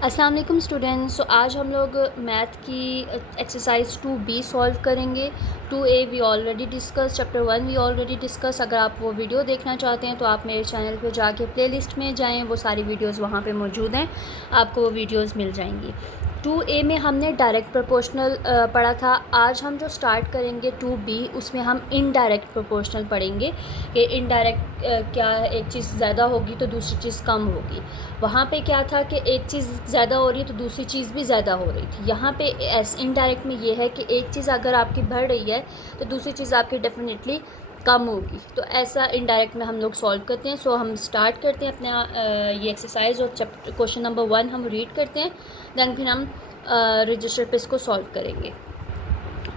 अस्सलाम वालेकुम स्टूडेंट्स। सो आज हम लोग मैथ की एक्सरसाइज 2B सॉल्व करेंगे। 2A we already discuss, chapter 1 we already discuss. अगर आप वो वीडियो देखना चाहते हैं तो आप मेरे चैनल पे जाके प्लेलिस्ट में जाएं, वो सारी वीडियोस वहाँ पे मौजूद हैं, आपको वो वीडियोस मिल जाएंगी। 2A में हमने डायरेक्ट प्रोपोर्शनल पढ़ा था। आज हम जो स्टार्ट करेंगे 2B, उसमें हम इनडायरेक्ट प्रोपोर्शनल पढ़ेंगे कि इनडायरेक्ट क्या एक चीज़ ज़्यादा होगी तो दूसरी चीज़ कम होगी। वहाँ पे क्या था कि एक चीज़ ज़्यादा हो रही है तो दूसरी चीज़ भी ज़्यादा हो रही थी। यहाँ पे एस इनडायरेक्ट में ये है कि एक चीज़ अगर आपकी बढ़ रही है तो दूसरी चीज़ आपकी डेफिनेटली कम होगी। तो ऐसा इनडायरेक्ट में हम लोग सॉल्व करते हैं। सो हम स्टार्ट करते हैं अपना ये एक्सरसाइज, और चैप्टर क्वेश्चन नंबर 1 हम रीड करते हैं, दैन फिर हम रजिस्टर पे इसको सॉल्व करेंगे।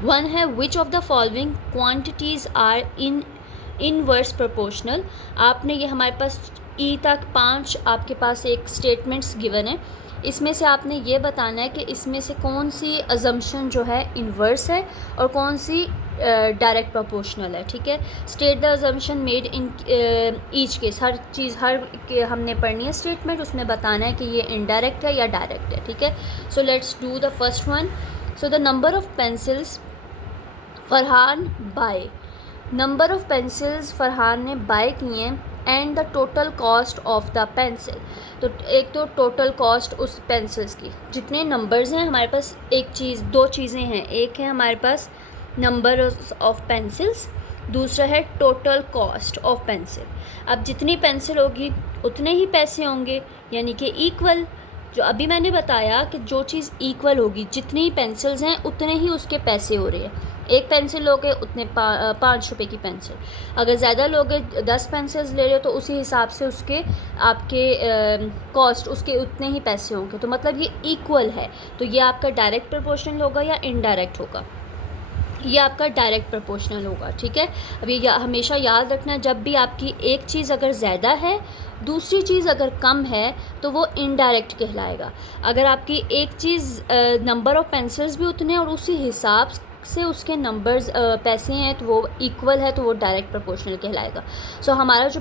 1 है, which of the following quantities are in inverse proportional. आपने ये हमारे पास ई तक 5 आपके पास एक स्टेटमेंट्स गिवन है, इसमें से आपने ये बताना है कि इसमें से कौन सी अजम्पशन जो है इनवर्स है और कौन सी डायरेक्ट प्रोपोर्शनल है। ठीक है, state the assumption made in each case. हर चीज़ हर के हमने पढ़नी है स्टेटमेंट, उसमें बताना है कि ये इनडायरेक्ट है या डायरेक्ट है। ठीक है, so let's do the first one. So the number of pencils Farhan buy, number of pencils Farhan ने बाय किए हैं, and the total cost of the pencil. तो एक तो टोटल कॉस्ट उस पेंसिल्स की, जितने नंबर्स हैं हमारे पास, एक चीज़ दो चीज़ें हैं, एक है हमारे पास नंबर ऑफ़ पेंसिल्स, दूसरा है टोटल कॉस्ट ऑफ पेंसिल। अब जितनी पेंसिल होगी उतने ही पैसे होंगे, यानी कि इक्वल। जो अभी मैंने बताया कि जो चीज़ इक्वल होगी, जितनी पेंसिल्स हैं उतने ही उसके पैसे हो रहे हैं। एक पेंसिल लोगे उतने 5 रुपये की पेंसिल, अगर ज़्यादा लोगे 10 पेंसिल्स ले रहे हो तो उसी हिसाब से उसके आपके कॉस्ट उसके उतने ही पैसे होंगे। तो मतलब ये इक्वल है, तो ये आपका डायरेक्ट प्रोपोर्शनल होगा या इनडायरेक्ट होगा? ये आपका डायरेक्ट प्रोपोर्शनल होगा। ठीक है, अब ये हमेशा याद रखना, जब भी आपकी एक चीज़ अगर ज़्यादा है दूसरी चीज़ अगर कम है तो वो इनडायरेक्ट कहलाएगा। अगर आपकी एक चीज़ नंबर ऑफ़ पेंसिल्स भी उतने और उसी हिसाब से उसके नंबर्स पैसे हैं तो वो इक्वल है, तो वो डायरेक्ट प्रोपोर्शनल कहलाएगा। सो हमारा जो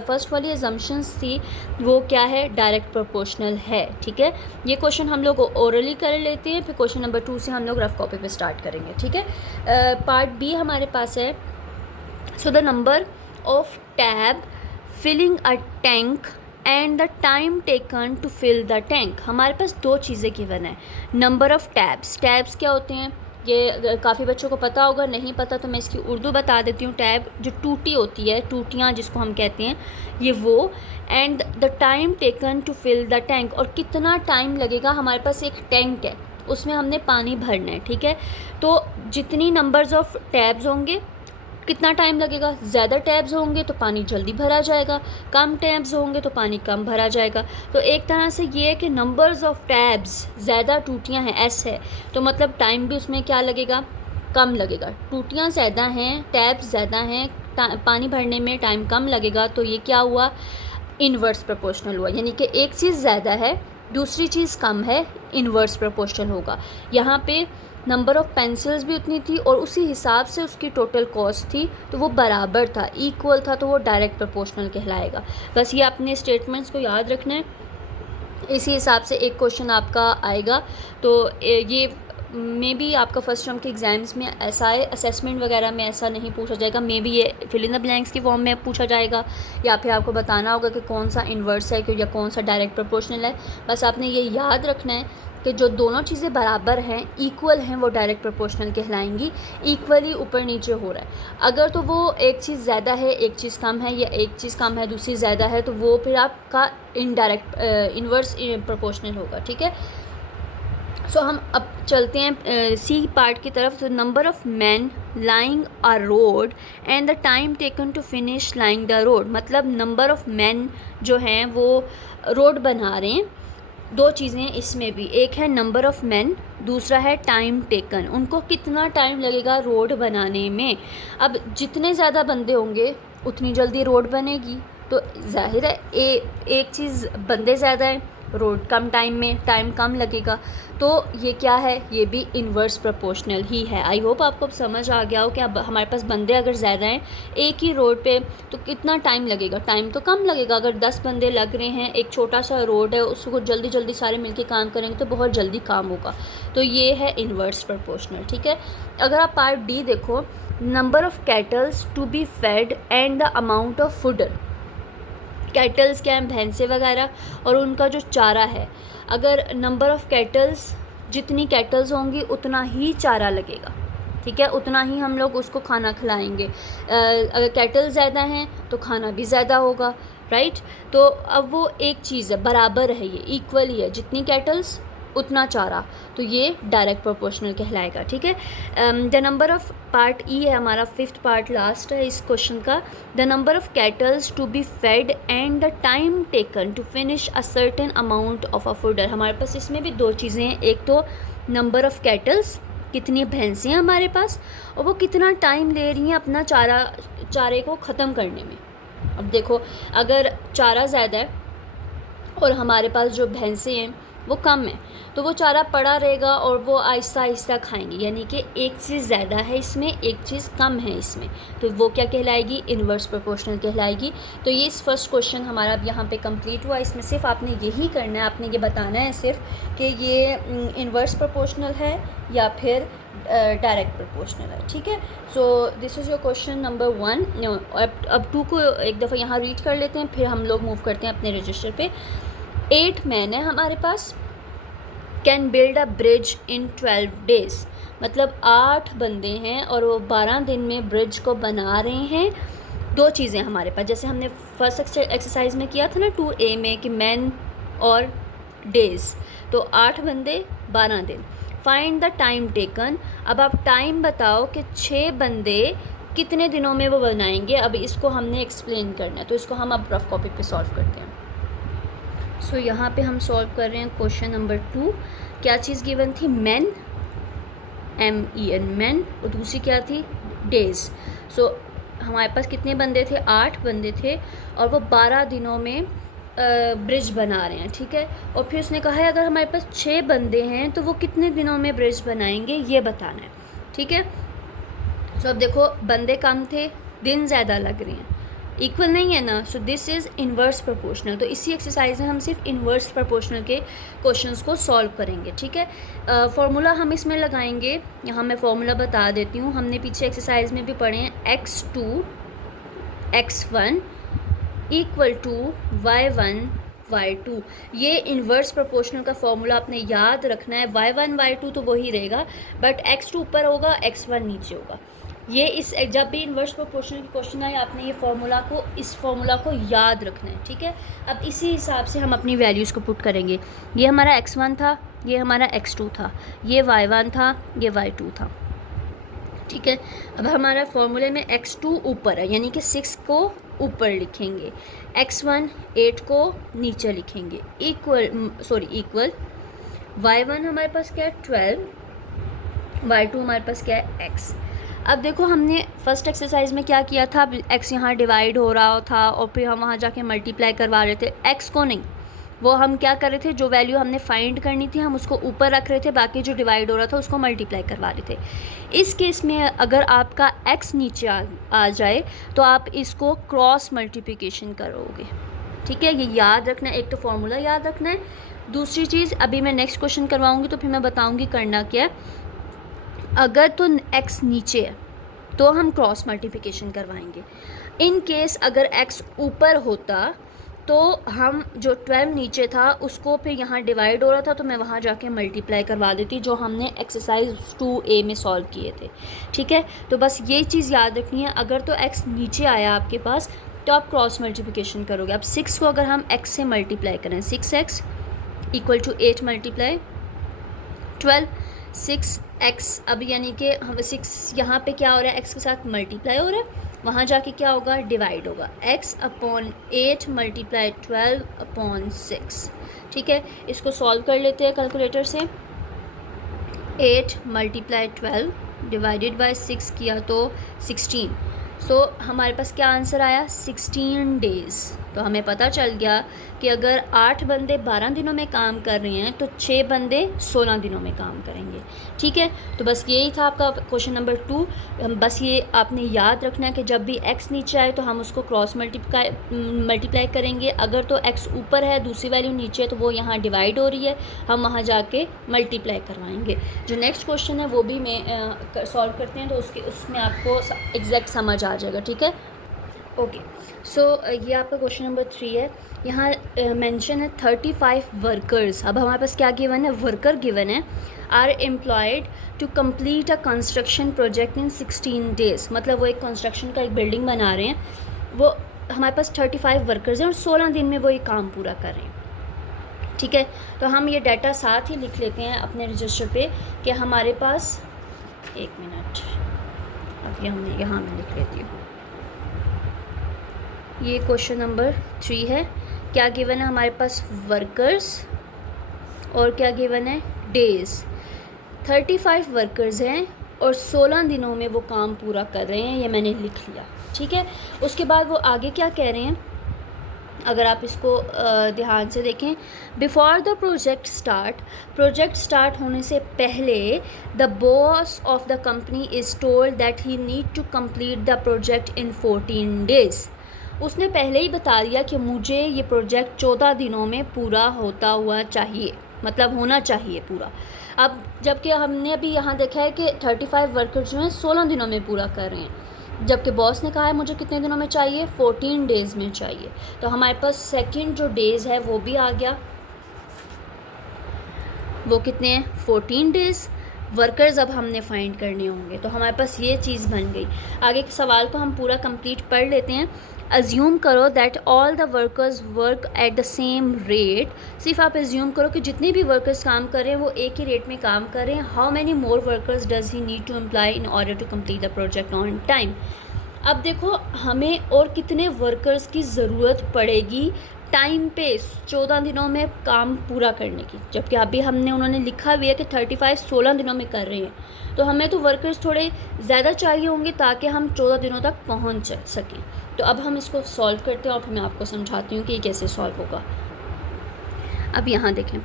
फर्स्ट वाली अजम्पशंस थी वो क्या है, डायरेक्ट प्रोपोर्शनल है। ठीक है, ये क्वेश्चन हम लोग ओरली कर लेते हैं, फिर क्वेश्चन नंबर 2 से हम लोग रफ कॉपी पे स्टार्ट करेंगे। ठीक है, पार्ट बी हमारे पास है। So the number of tap filling a tank and the time taken to fill the tank. हमारे पास दो चीज़ें गिवन है, नंबर ऑफ़ टैब्स। टैब्स क्या होते हैं, ये काफ़ी बच्चों को पता होगा, नहीं पता तो मैं इसकी उर्दू बता देती हूँ। टैब जो टूटी होती है, टूटियाँ जिसको हम कहते हैं, ये वो। And the time taken to fill the tank, और कितना टाइम लगेगा। हमारे पास एक टैंक है, उसमें हमने पानी भरना है। ठीक है, तो जितनी नंबर्स ऑफ़ टैब्स होंगे कितना टाइम लगेगा। ज़्यादा टैब्स होंगे तो पानी जल्दी भरा जाएगा, कम टैब्स होंगे तो पानी कम भरा जाएगा। तो एक तरह से ये है कि नंबर्स ऑफ़ टैब्स, ज़्यादा टूटियाँ हैं, एस है, तो मतलब टाइम भी उसमें क्या लगेगा, कम लगेगा। टूटियाँ ज़्यादा हैं, टैब्स ज़्यादा हैं, पानी भरने में टाइम कम लगेगा, तो ये क्या हुआ, इन्वर्स प्रोपोर्शनल हुआ। यानी कि एक चीज़ ज़्यादा है दूसरी चीज़ कम है, इन्वर्स प्रोपोर्शनल होगा। यहाँ पे नंबर ऑफ़ पेंसिल्स भी उतनी थी और उसी हिसाब से उसकी टोटल कॉस्ट थी, तो वो बराबर था, इक्वल था, तो वो डायरेक्ट प्रोपोर्शनल कहलाएगा। बस ये अपने स्टेटमेंट्स को याद रखना है, इसी हिसाब से एक क्वेश्चन आपका आएगा। तो ये मे बी आपका फर्स्ट टर्म के एग्ज़ाम्स में ऐसा है, असेसमेंट वगैरह में ऐसा नहीं पूछा जाएगा, मे बी ये फिल इन द ब्लैंक्स की फॉर्म में पूछा जाएगा, या फिर आपको बताना होगा कि कौन सा इन्वर्स है या कौन सा डायरेक्ट प्रोपोर्शनल है। बस आपने ये याद रखना है कि जो दोनों चीज़ें बराबर हैं, इक्वल हैं, वो डायरेक्ट प्रोपोर्शनल कहलाएंगी। इक्वली ऊपर नीचे हो रहा है, अगर तो वो एक चीज़ ज़्यादा है एक चीज़ कम है, या एक चीज़ कम है दूसरी ज़्यादा है, तो वो फिर आपका इनडायरेक्ट इन्वर्स प्रोपोर्शनल होगा। ठीक है, सो हम अब चलते हैं सी पार्ट की तरफ। तो number of man laying a road and the time taken to finish laying the road. मतलब नंबर ऑफ़ मैन जो हैं वो रोड बना रहे हैं। दो चीज़ें इसमें भी, एक है नंबर ऑफ़ मैन, दूसरा है टाइम टेकन, उनको कितना टाइम लगेगा रोड बनाने में। अब जितने ज़्यादा बंदे होंगे उतनी जल्दी रोड बनेगी, तो जाहिर है एक चीज़ बंदे ज़्यादा हैं रोड कम टाइम में, टाइम कम लगेगा। तो ये क्या है, ये भी इन्वर्स प्रोपोर्शनल ही है। आई होप आपको अब समझ आ गया हो कि अब हमारे पास बंदे अगर ज़्यादा हैं एक ही रोड पे तो कितना टाइम लगेगा, टाइम तो कम लगेगा। अगर 10 बंदे लग रहे हैं, एक छोटा सा रोड है, उसको जल्दी जल्दी सारे मिलके काम करेंगे तो बहुत जल्दी काम होगा। तो ये है इन्वर्स प्रोपोर्शनल, ठीक है। अगर आप पार्ट डी देखो, number of cattles to be fed and the amount of fodder. Cattles क्या हैं, भैंसे वगैरह, और उनका जो चारा है। अगर नंबर ऑफ़ कैटल्स, जितनी कैटल्स होंगी उतना ही चारा लगेगा, ठीक है, उतना ही हम लोग उसको खाना खिलाएंगे। अगर कैटल ज़्यादा हैं तो खाना भी ज़्यादा होगा, राइट। तो अब वो एक चीज़ है, बराबर है, ये इक्वल ही है, जितनी कैटल्स उतना चारा, तो ये डायरेक्ट प्रोपोर्शनल कहलाएगा, ठीक है। The number of, part E है हमारा, 5th पार्ट लास्ट है इस क्वेश्चन का। The number of cattles to be fed and the time taken to finish a certain amount of a fodder. हमारे पास इसमें भी दो चीज़ें हैं, एक तो नंबर ऑफ़ कैटल्स, कितनी भैंसें हैं हमारे पास, और वो कितना टाइम ले रही हैं अपना चारे को ख़त्म करने में। अब देखो, अगर चारा ज़्यादा है और हमारे पास जो भैंसें हैं वो कम है, तो वो चारा पड़ा रहेगा और वो आहिस्ता आहिस्ता खाएंगी, यानी कि एक चीज़ ज़्यादा है इसमें, एक चीज़ कम है इसमें, तो वो क्या कहलाएगी, इन्वर्स प्रोपोर्शनल कहलाएगी। तो ये इस फर्स्ट क्वेश्चन हमारा अब यहाँ पे कंप्लीट हुआ। इसमें सिर्फ आपने यही करना है, आपने ये बताना है सिर्फ कि ये इन्वर्स प्रोपोर्शनल है या फिर डायरेक्ट प्रोपोर्शनल है, ठीक है। So this is your question number 1। अब 2 को एक दफ़ा यहाँ रीड कर लेते हैं, फिर हम लोग मूव करते हैं अपने रजिस्टर पे। 8 मैन है हमारे पास, can build a bridge in 12 days, मतलब 8 बंदे हैं और वो 12 दिन में ब्रिज को बना रहे हैं। दो चीज़ें हमारे पास, जैसे हमने फर्स्ट एक्सरसाइज में किया था ना 2A में, कि मैन और डेज़, तो 8 बंदे 12 दिन। फाइंड द टाइम टेकन, अब आप टाइम बताओ कि 6 बंदे कितने दिनों में वो बनाएंगे। अब इसको हमने एक्सप्लेन करना है, तो इसको हम अब रफ कॉपी पे सॉल्व करते हैं। सो यहाँ पे हम सॉल्व कर रहे हैं क्वेश्चन नंबर 2। क्या चीज़ गिवन थी, मैन, MEN मैन, और दूसरी क्या थी, डेज़। सो हमारे पास कितने बंदे थे, 8 बंदे थे, और वो 12 दिनों में ब्रिज बना रहे हैं, ठीक है। और फिर उसने कहा है अगर हमारे पास 6 बंदे हैं तो वो कितने दिनों में ब्रिज बनाएंगे, ये बताना है, ठीक है। सो अब देखो, बंदे कम थे, दिन ज़्यादा लग रहे हैं, इक्वल नहीं है ना। So this is inverse proportional. तो इसी एक्सरसाइज में हम सिर्फ इन्वर्स प्रोपोर्शनल के क्वेश्चंस को सॉल्व करेंगे, ठीक है। फार्मूला हम इसमें लगाएंगे, यहाँ मैं फार्मूला बता देती हूँ, हमने पीछे एक्सरसाइज में भी पढ़े हैं। x2 x1 equal to y1 y2, ये इन्वर्स प्रोपोर्शनल का फॉर्मूला आपने याद रखना है। y1 y2 तो वही रहेगा, बट x2 ऊपर होगा, x1 नीचे होगा। ये इस जब भी इन्वर्स प्रोपोर्शनल की क्वेश्चन आए, आपने ये इस फार्मूला को याद रखना है, ठीक है। अब इसी हिसाब से हम अपनी वैल्यूज़ को पुट करेंगे। ये हमारा x1 था, ये हमारा x2 था, ये y1 था, ये y2 था, ठीक है। अब हमारा फॉर्मूले में x2 ऊपर है, यानी कि 6 को ऊपर लिखेंगे, x1 8 को नीचे लिखेंगे, इक्वल y1 हमारे पास क्या है 12, y2 हमारे पास क्या है x। अब देखो, हमने फर्स्ट एक्सरसाइज में क्या किया था, x यहाँ डिवाइड हो रहा था और फिर हम वहाँ जाके मल्टीप्लाई करवा रहे थे, x को नहीं, वो हम क्या कर रहे थे, जो वैल्यू हमने फाइंड करनी थी हम उसको ऊपर रख रहे थे, बाकी जो डिवाइड हो रहा था उसको मल्टीप्लाई करवा रहे थे। इस केस में अगर आपका x नीचे आ जाए तो आप इसको क्रॉस मल्टीप्लिकेशन करोगे, ठीक है। ये याद रखना है, एक तो फॉर्मूला याद रखना है, दूसरी चीज़ अभी मैं नेक्स्ट क्वेश्चन करवाऊँगी तो फिर मैं बताऊँगी करना क्या है। अगर तो x नीचे है तो हम क्रॉस मल्टीप्लिकेशन करवाएंगे। इन केस अगर x ऊपर होता तो हम जो 12 नीचे था उसको फिर यहाँ डिवाइड हो रहा था तो मैं वहाँ जाके मल्टीप्लाई करवा देती, जो हमने एक्सरसाइज 2A में सॉल्व किए थे, ठीक है। तो बस ये चीज़ याद रखनी है, अगर तो x नीचे आया आपके पास तो आप क्रॉस मल्टीप्लिकेशन करोगे। अब 6 को अगर हम x से मल्टीप्लाई करें, 6x equal to 8 multiply 12, 6x, अब यानी कि हम 6 यहाँ पे क्या हो रहा है, x के साथ मल्टीप्लाई हो रहा है, वहाँ जाके क्या होगा, डिवाइड होगा, x अपॉन 8 मल्टीप्लाई 12 अपॉन 6, ठीक है। इसको सॉल्व कर लेते हैं कैलकुलेटर से। 8 मल्टीप्लाई 12 डिवाइडेड बाय 6 किया तो 16। सो हमारे पास क्या आंसर आया, 16 days। तो हमें पता चल गया कि अगर 8 बंदे 12 दिनों में काम कर रहे हैं तो 6 बंदे 16 दिनों में काम करेंगे। ठीक है, तो बस यही था आपका क्वेश्चन नंबर 2। बस ये आपने याद रखना है कि जब भी x नीचे आए तो हम उसको क्रॉस मल्टीप्लाई करेंगे। अगर तो x ऊपर है, दूसरी वैल्यू नीचे है, तो वो यहाँ डिवाइड हो रही है, हम वहाँ जाके मल्टीप्लाई करवाएंगे। जो नेक्स्ट क्वेश्चन है वो भी मैं सॉल्व करते हैं, तो उसमें आपको एग्जैक्ट समझ आ जाएगा। ठीक है, ओके। सो ये आपका क्वेश्चन नंबर 3 है। यहाँ मेंशन है 35 वर्कर्स। अब हमारे पास क्या गिवन है, वर्कर गिवन है, are employed to complete a construction project in 16 days. मतलब वो एक कंस्ट्रक्शन का एक बिल्डिंग बना रहे हैं, वो हमारे पास 35 वर्कर्स हैं और 16 दिन में वो ये काम पूरा कर रहे हैं। ठीक है, तो हम ये डाटा साथ ही लिख लेते हैं अपने रजिस्टर पे कि हमारे पास, एक मिनट, अब यहाँ मैं लिख लेती हूँ। ये क्वेश्चन नंबर 3 है। क्या गिवन है हमारे पास, वर्कर्स, और क्या गिवन है, डेज़। 35 वर्कर्स हैं और 16 दिनों में वो काम पूरा कर रहे हैं, ये मैंने लिख लिया। ठीक है, उसके बाद वो आगे क्या कह रहे हैं, अगर आप इसको ध्यान से देखें, बिफोर द प्रोजेक्ट स्टार्ट होने से पहले the boss of the company is told that he need to complete the project in 14 days. उसने पहले ही बता दिया कि मुझे ये प्रोजेक्ट 14 दिनों में पूरा होता हुआ चाहिए, मतलब होना चाहिए पूरा। अब जबकि हमने अभी यहाँ देखा है कि 35 वर्कर्स जो हैं 16 दिनों में पूरा कर रहे हैं, जबकि बॉस ने कहा है मुझे कितने दिनों में चाहिए, 14 डेज़ में चाहिए। तो हमारे पास सेकंड जो डेज़ है वो भी आ गया, वो कितने हैं, 14 डेज़। वर्कर्स अब हमने फाइंड करने होंगे, तो हमारे पास ये चीज़ बन गई। आगे के सवाल को हम पूरा कंप्लीट पढ़ लेते हैं। अज्यूम करो that all the workers work at the same rate. सिर्फ आप अज्यूम करो कि जितने भी वर्कर्स काम कर रहे हैं वो एक ही रेट में काम कर रहे हैं। How many more workers does he need to employ in order to complete the project on time. अब देखो हमें और कितने वर्कर्स की ज़रूरत पड़ेगी टाइम पे 14 दिनों में काम पूरा करने की, जबकि अभी उन्होंने लिखा भी है कि 35 16 दिनों में कर रहे हैं, तो हमें तो वर्कर्स थोड़े ज़्यादा चाहिए होंगे ताकि हम 14 दिनों तक पहुंच सकें। तो अब हम इसको सॉल्व करते हैं और फिर मैं आपको समझाती हूँ कि ये कैसे सॉल्व होगा। अब यहाँ देखें,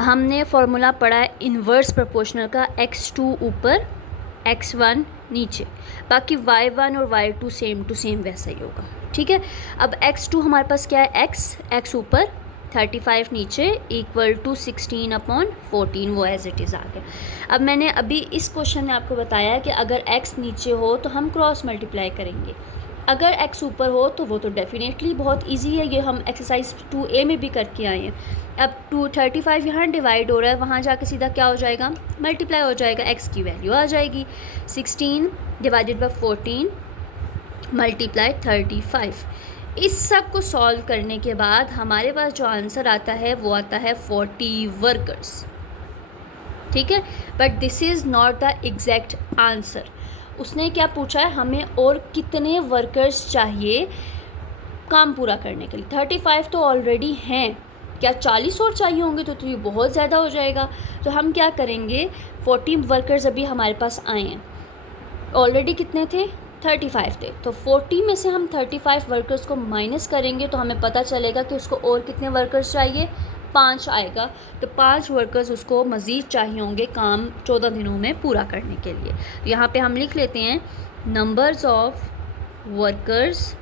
हमने फार्मूला पढ़ा है इन्वर्स प्रोपोर्शनल का, x2 ऊपर x1 नीचे, बाकी y1 और y2 सेम टू सेम वैसा ही होगा। ठीक है, अब x2 हमारे पास क्या है, x ऊपर 35 नीचे इक्वल टू 16/14, वो एज इट इज़ आ गया। अब मैंने अभी इस क्वेश्चन में आपको बताया कि अगर x नीचे हो तो हम क्रॉस मल्टीप्लाई करेंगे, अगर x ऊपर हो तो वो तो डेफिनेटली बहुत इजी है, ये हम एक्सरसाइज 2A में भी करके आए हैं। अब 235 यहाँ डिवाइड हो रहा है, वहाँ जाके सीधा क्या हो जाएगा, मल्टीप्लाई हो जाएगा, x की वैल्यू आ जाएगी 16 डिवाइडेड बाई 14 मल्टीप्लाई 35। इस सब को सॉल्व करने के बाद हमारे पास जो आंसर आता है वो आता है 40 वर्कर्स। ठीक है, but this is not the exact answer. उसने क्या पूछा है, हमें और कितने वर्कर्स चाहिए काम पूरा करने के लिए। 35 तो ऑलरेडी हैं, क्या 40 और चाहिए होंगे, तो ये बहुत ज़्यादा हो जाएगा। तो हम क्या करेंगे, 40 वर्कर्स अभी हमारे पास आए हैं, ऑलरेडी कितने थे, 35 थे, तो 40 में से हम 35 वर्कर्स को माइनस करेंगे तो हमें पता चलेगा कि उसको और कितने वर्कर्स चाहिए, 5 आएगा। तो 5 वर्कर्स उसको मज़ीद चाहिए होंगे काम 14 दिनों में पूरा करने के लिए। तो यहाँ पे हम लिख लेते हैं नंबर्स ऑफ वर्कर्स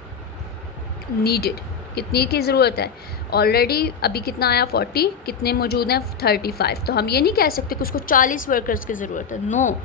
नीडेड, कितनी की ज़रूरत है, ऑलरेडी अभी कितना आया 40, कितने मौजूद हैं 35। तो हम ये नहीं कह सकते कि उसको 40 वर्कर्स की ज़रूरत है, नो,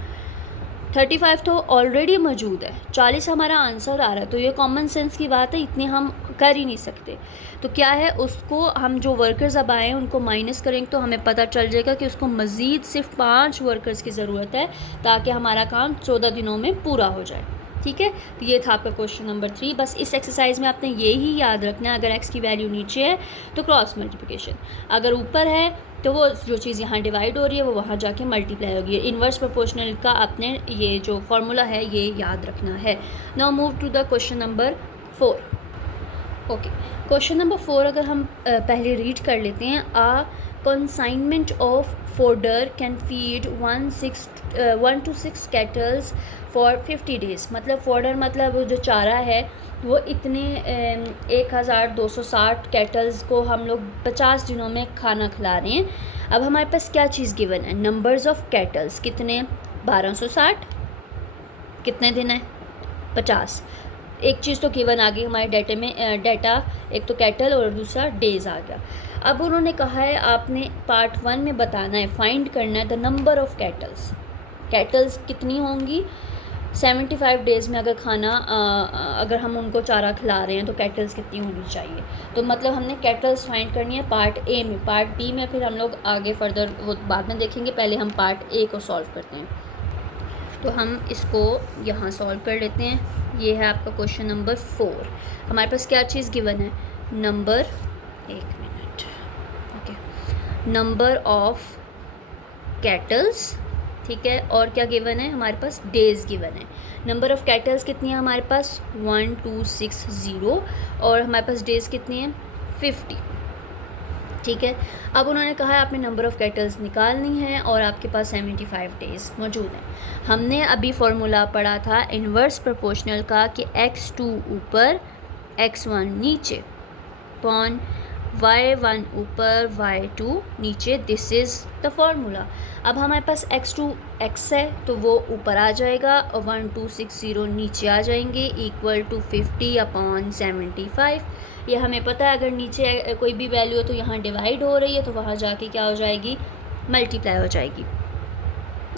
35 तो ऑलरेडी मौजूद है, 40 हमारा आंसर आ रहा है। तो ये कॉमन सेंस की बात है, इतने हम कर ही नहीं सकते। तो क्या है, उसको हम जो वर्कर्स अब आए हैं उनको माइनस करेंगे तो हमें पता चल जाएगा कि उसको मज़ीद सिर्फ 5 वर्कर्स की ज़रूरत है ताकि हमारा काम 14 दिनों में पूरा हो जाए। ठीक है, तो ये था आपका क्वेश्चन नंबर 3। बस इस एक्सरसाइज में आपने ये ही याद रखना है, अगर x की वैल्यू नीचे है तो क्रॉस मल्टीप्लिकेशन, अगर ऊपर है तो वो जो चीज़ यहाँ डिवाइड हो रही है वो वहाँ जाके मल्टीप्लाई होगी। इन्वर्स प्रोपोर्शनल का आपने ये जो फार्मूला है ये याद रखना है। Now move to the question number 4। Okay, question number 4 अगर हम पहले रीड कर लेते हैं, consignment of fodder can feed 1 to 6 kettles for 50 days। मतलब fodder मतलब वो जो चारा है वो इतने 1260 केटल्स को हम लोग 50 दिनों में खाना खिला रहे हैं। अब हमारे पास क्या चीज़ गिवन है, नंबर्स ऑफ केटल्स कितने, 1260, कितने दिन है 50। एक चीज़ तो गिवन आ गई हमारे डाटा में, डाटा एक तो कैटल और दूसरा डेज़ आ गया। अब उन्होंने कहा है आपने पार्ट 1 में बताना है, फाइंड करना है the number of kettles. Kettles कितनी होंगी 75 डेज़ में, अगर खाना अगर हम उनको चारा खिला रहे हैं तो कैटल्स कितनी होनी चाहिए। तो मतलब हमने कैटल्स फाइंड करनी है पार्ट ए में। पार्ट बी में फिर हम लोग आगे फर्दर वो बाद में देखेंगे, पहले हम पार्ट ए को सॉल्व करते हैं। तो हम इसको यहाँ सॉल्व कर लेते हैं। ये है आपका क्वेश्चन नंबर 4। हमारे पास क्या चीज़ गिवन है, नंबर, एक minute, okay, number of kettles, ठीक है, और क्या गिवन है हमारे पास, डेज़ गिवन है। नंबर ऑफ़ कैटल्स कितनी है हमारे पास 1260 और हमारे पास डेज़ कितनी है 50, ठीक है। अब उन्होंने कहा है आपने नंबर ऑफ़ कैटल्स निकालनी है और आपके पास 75 डेज़ मौजूद हैं। हमने अभी फार्मूला पढ़ा था इन्वर्स प्रोपोर्शनल का कि x2 ऊपर x1 नीचे पॉन y1 ऊपर y2 नीचे, दिस इज़ द फार्मूला। अब हमारे पास x2 x है तो वो ऊपर आ जाएगा और 1260 नीचे आ जाएंगे, इक्वल टू 50/75। ये हमें पता है अगर नीचे कोई भी वैल्यू हो तो यहाँ डिवाइड हो रही है तो वहाँ जाके क्या हो जाएगी, मल्टीप्लाई हो जाएगी।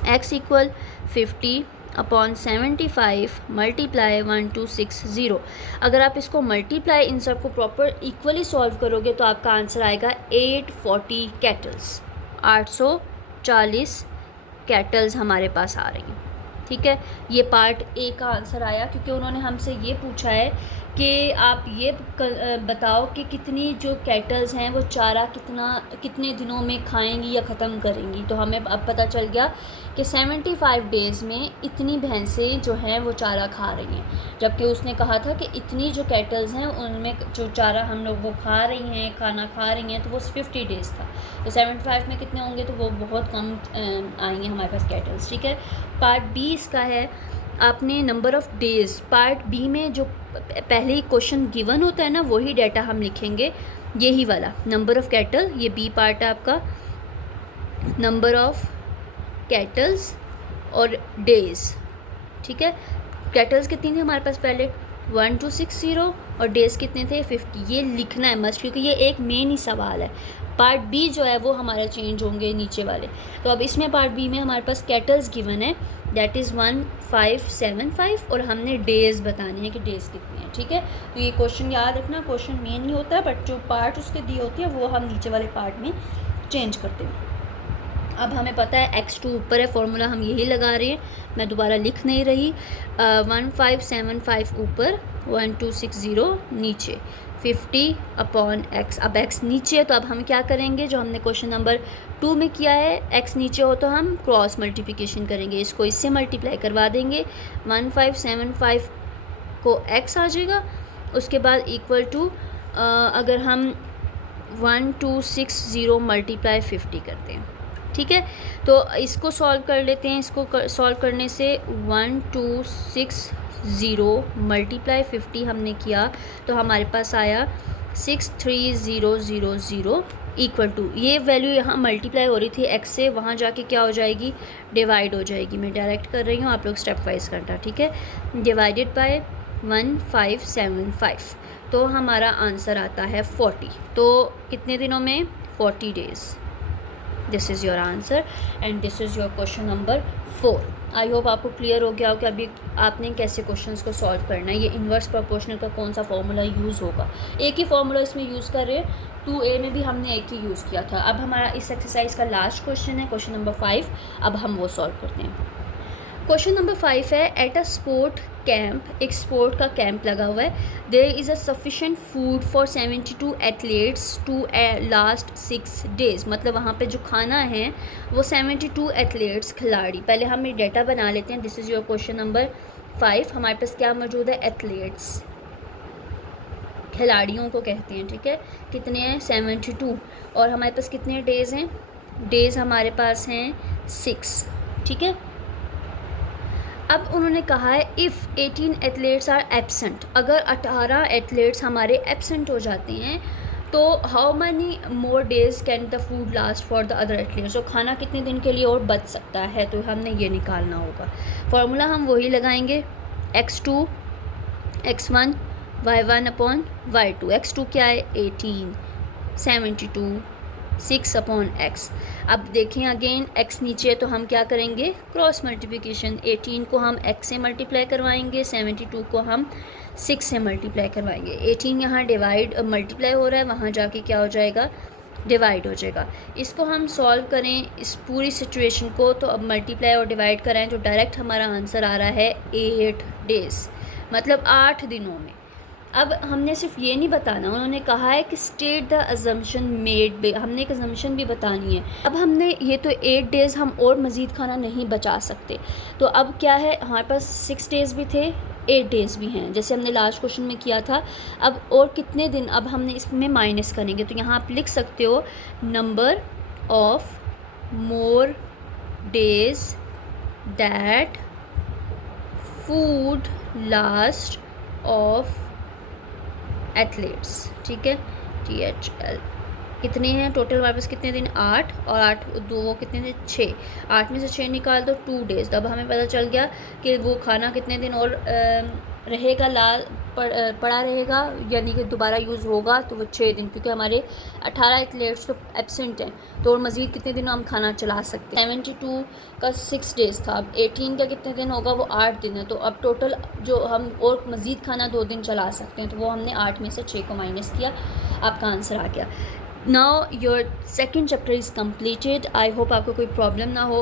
x equal 50/75 multiply 1260। अगर आप इसको मल्टीप्लाई इन सब को प्रॉपर इक्वली सॉल्व करोगे तो आपका आंसर आएगा 840 कैटल्स, 840 कैटल्स हमारे पास आ रही हैं, ठीक है। ये पार्ट ए का आंसर आया क्योंकि उन्होंने हमसे ये पूछा है कि आप ये बताओ कि कितनी जो कैटल्स हैं वो चारा कितने दिनों में खाएंगी या ख़त्म करेंगी। तो हमें अब पता चल गया कि 75 डेज़ में इतनी भैंसें जो हैं वो चारा खा रही हैं, जबकि उसने कहा था कि इतनी जो कैटल्स हैं उनमें जो चारा हम लोग वो खा रही हैं, खाना खा रही हैं, तो वो 50 डेज़ था। तो 75 में कितने होंगे, तो वो बहुत कम आएंगे हमारे पास कैटल्स, ठीक है। पार्ट बी इसका है, आपने number of days, part B में जो पहले ही क्वेश्चन गिवन होता है ना वही डाटा हम लिखेंगे, यही वाला नंबर ऑफ़ कैटल, ये बी पार्ट है आपका, नंबर ऑफ़ कैटल्स और डेज़, ठीक है। कैटल्स कितनी थी हमारे पास पहले 1260 और डेज़ कितने थे 50। ये लिखना है मस्ट क्योंकि ये एक मेन ही सवाल है। पार्ट बी जो है वो हमारा चेंज होंगे नीचे वाले। तो अब इसमें पार्ट बी में हमारे पास कैटल्स गिवन है दैट इज़ 1575 और हमने डेज़ बताने हैं कि डेज़ कितनी है, ठीक है। तो ये क्वेश्चन याद रखना, क्वेश्चन मेन नहीं होता है बट जो पार्ट उसके दिए होते हैं वो हम नीचे वाले पार्ट में चेंज करते हैं। अब हमें पता है x2 ऊपर है, फार्मूला हम यही लगा रहे हैं, मैं दोबारा लिख नहीं रही। 1575 ऊपर 1260 नीचे 50/x। अब x नीचे है तो अब हम क्या करेंगे, जो हमने क्वेश्चन नंबर 2 में किया है, x नीचे हो तो हम क्रॉस मल्टीप्लिकेशन करेंगे, इसको इससे मल्टीप्लाई करवा देंगे, 1575 को x आ जाएगा, उसके बाद इक्वल टू अगर हम 1260 मल्टीप्लाई 50 करते हैं, ठीक है। तो इसको सॉल्व कर लेते हैं। इसको सॉल्व करने से 1260 मल्टीप्लाई 50 हमने किया तो हमारे पास आया 63000 इक्वल टू, ये वैल्यू यहाँ मल्टीप्लाई हो रही थी x से, वहाँ जाके क्या हो जाएगी, डिवाइड हो जाएगी। मैं डायरेक्ट कर रही हूँ, आप लोग स्टेप वाइज करना, ठीक है। डिवाइडेड बाय 1575 तो हमारा आंसर आता है 40। तो कितने दिनों में, 40 days. This is your answer and this is your question number 4। I hope आपको क्लियर हो गया हो कि अभी आपने कैसे क्वेश्चंस को सॉल्व करना है। ये इन्वर्स प्रोपोर्शनल का कौन सा फॉर्मूला यूज़ होगा, एक ही फॉर्मूला इसमें यूज़ कर रहे हैं, 2A में भी हमने एक ही यूज़ किया था। अब हमारा इस एक्सरसाइज का लास्ट क्वेश्चन है, क्वेश्चन नंबर 5। अब हम वो सॉल्व करते हैं। क्वेश्चन नंबर 5 है, एट अ स्पोर्ट कैंप, एक स्पोर्ट का कैंप लगा हुआ है, there is a sufficient food for 72 athletes to last 6 days. मतलब वहाँ पे जो खाना है वो 72 एथलीट्स, खिलाड़ी। पहले हम ये डाटा बना लेते हैं। This is your question number 5। हमारे पास क्या मौजूद है, एथलीट्स, खिलाड़ियों को कहते हैं, ठीक है। कितने हैं? 72। और हमारे पास कितने डेज़ हैं? डेज़ हमारे पास हैं 6, ठीक है। अब उन्होंने कहा है इफ़ 18 एथलीट्स आर एब्सेंट, अगर 18 एथलीट्स हमारे एब्सेंट हो जाते हैं तो how many more days can the food last for the other athletes, तो खाना कितने दिन के लिए और बच सकता है, तो हमने ये निकालना होगा। फॉर्मूला हम वही लगाएंगे, x2 x1 y1 upon y2। x2 क्या है? 18, 72, 6 अपॉन x। अब देखें अगेन x नीचे है तो हम क्या करेंगे? Cross multiplication. 18 को हम x से मल्टीप्लाई करवाएंगे, 72 को हम 6 से मल्टीप्लाई करवाएंगे। 18 यहाँ डिवाइड मल्टीप्लाई हो रहा है, वहाँ जाके क्या हो जाएगा? डिवाइड हो जाएगा। इसको हम सॉल्व करें इस पूरी सिचुएशन को, तो अब मल्टीप्लाई और डिवाइड कराएं तो डायरेक्ट हमारा आंसर आ रहा है 8 डेज़, मतलब 8 दिनों में। अब हमने सिर्फ ये नहीं बताना, उन्होंने कहा है कि स्टेट द अजम्पशन मेड, हमने एक अजम्पशन भी बतानी है। अब हमने ये तो 8 डेज़ हम और मज़ीद खाना नहीं बचा सकते, तो अब क्या है, हमारे पास 6 डेज़ भी थे, 8 डेज़ भी हैं, जैसे हमने लास्ट क्वेश्चन में किया था। अब और कितने दिन अब हमने इसमें माइनस करेंगे, तो यहाँ आप लिख सकते हो number of more days that food last of athletes, ठीक है। THL कितने हैं टोटल हमारे पास? कितने दिन? 8, और 8 2 कितने थे? 6। 8 में से 6 निकाल दो, 2 डेज़। तब हमें पता चल गया कि वो खाना कितने दिन और रहेगा, पड़ा रहेगा, यानी कि दोबारा यूज़ होगा, तो वो 6 दिन, क्योंकि हमारे 18 एथलीट्स तो एब्सेंट हैं, तो और मज़ीद कितने दिन हम खाना चला सकते हैं। 72 का 6 डेज़ था, अब 18 का कितने दिन होगा? वो 8 दिन है, तो अब टोटल जो हम और मज़ीद खाना 2 दिन चला सकते हैं, तो वो हमने 8 में से 6 को माइनस किया, आपका आंसर आ गया। Now your second chapter is completed. I hope आपको कोई प्रॉब्लम ना हो।